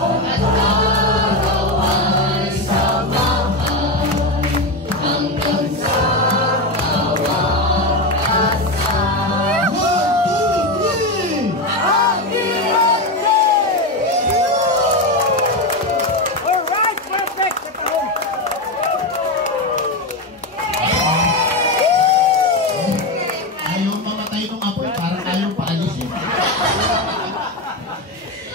at agawan sa mahal hanggang sa kawasan. 1, 2, 3! Happy birthday! Alright, perfect sa taon. Ayaw mamatay ng apoy, parang ayaw paalisin.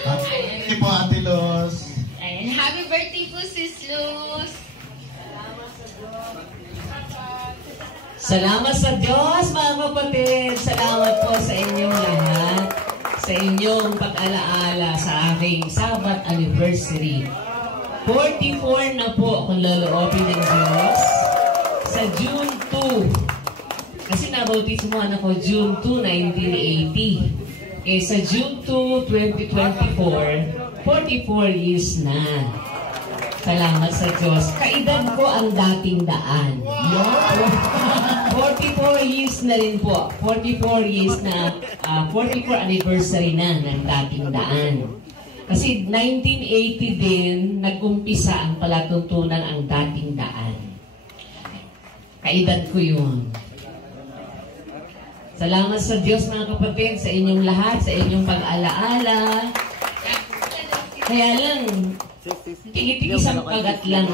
Happy po, Ate Luz. Ayan, happy birthday po, Sis Luz. Salamat sa Diyos, mga kapatid. Salamat po sa inyong lahat, sa inyong pag-alaala sa aking Sabbath anniversary. 44 na po kung loloobin ng Diyos sa June 2. Kasi nabautismo anak ko June 2, 1980. Eh sa June 2, 2024, 44 years na. Salamat sa Diyos. Kaedad ko ang dating daan. 44 years na rin po. 44 years na, 44 anniversary na ng dating daan. Kasi 1980 din, nag-umpisa ang palatuntunan ang dating daan. Kaedad ko yun. Salamat sa Diyos mga kapatid, sa inyong lahat, sa inyong pag-alaala. Kaya lang, tigit-tigis ang kagat lang.